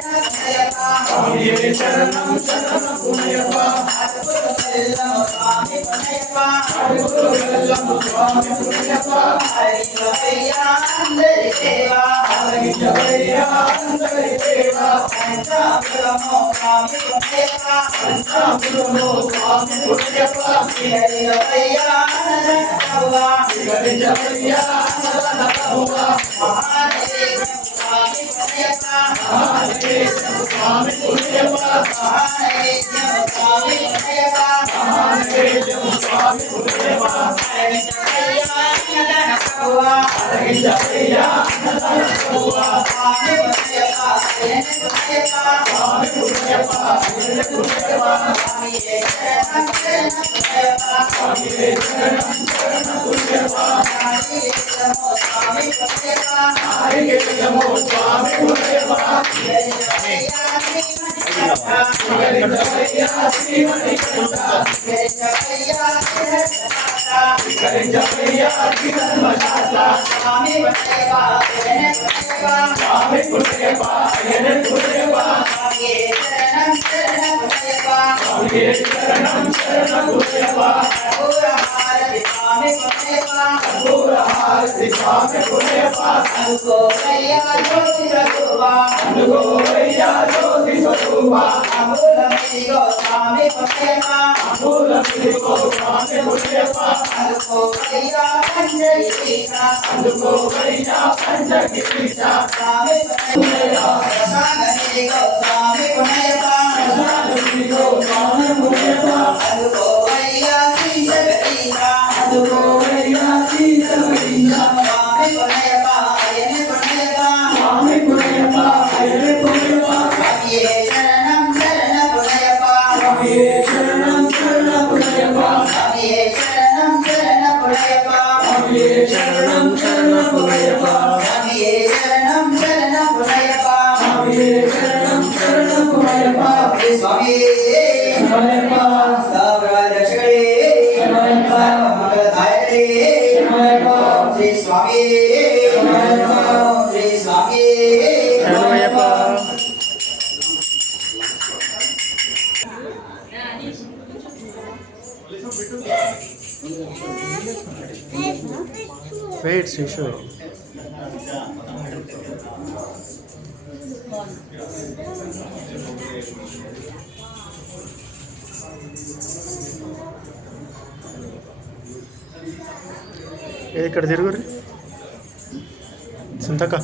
స్వామియే శరణం శరణం పుణ్యప్ప అడుగులు వెళ్ళము స్వామి పుణ్యప్ప అరగించవయ్యా అందరి దేవ పంచామృతము స్వామి పుణ్యప్ప విహరించవయ్యా అన్నదాన ప్రభువ మహాదేవం స్వామి పుణ్యప్ప స్వామి పుణ్యప్ప మహాదేవం స్వామి పుణ్యప్ప స్వామి పుణ్యప్ప అరగించవయ్యా అన్నదాన ప్రభువ స్వామి పుణ్యప్ప స్వామి పుణ్యప్ప స్వామియే శరణం శరణం పుణ్యప్ప స్వామి పుణ్యప్ప ఆరిగేయము స్వామి పుణ్యప్ప విహరించవయ్యా శ్రీమణి కంఠ విహరించవయ్యా శ్రీధర్మశాస్త్ర స్వామి పుణ్యప్ప స్వామి పుణ్యప్ప స్వామియే శరణం శరణం పుణ్యప్ప స్వామియే శరణం శరణం పుణ్యప్ప హారతి స్వామి పుణ్యప్ప హారతి స్వామి పుణ్యప్ప అనుకోవయ్యా జ్యోతి స్వరూప అనుకోవయ్యా జ్యోతి స్వరూప అమూలమిదిగో స్వామి పుణ్యప్ప అమూలమిదిగో స్వామి పుణ్యప్ప అనుకోవయ్యా పంచగిరీశ అనుకోవయ్యా పంచగిరీశ స్వామి పుణ్యప్ప ప్రసాదమిదిగో స్వామి పుణ్యప్ప ప్రసాదమిదిగో స్వామి పుణ్యప్ప అనుకోవయ్యా శ్రీశబరీశ అనుకోవయ్యా శ్రీశబరీశ స్వామి పుణ్యప్ప అయని పుణ్యప్ప స్వామి పుణ్యప్ప అయని పుణ్యప్ప స్వామియే శరణం శరణ పుణ్యప్ప స్వామియే శరణం శరణ పుణ్యప్ప స్వామియే శరణం శరణ పుణ్యప్ప స్వామియే శరణం శరణ పుణ్యప్ప స్వామియే శరణం శరణ పుణ్యప్ప స్వామియే శరణం శరణ పుణ్యప్ప స్వామియే పుణ్యప్ప సర్వరక్షకే పుణ్యప్ప మంగళదాయకే పుణ్యప్ప శ్రీ స్వామియే పుణ్యప్ప శ్రీ స్వామియే పుణ్యప్ప Wait, Shishu. ఇక్కడ తిరుగురి చింతక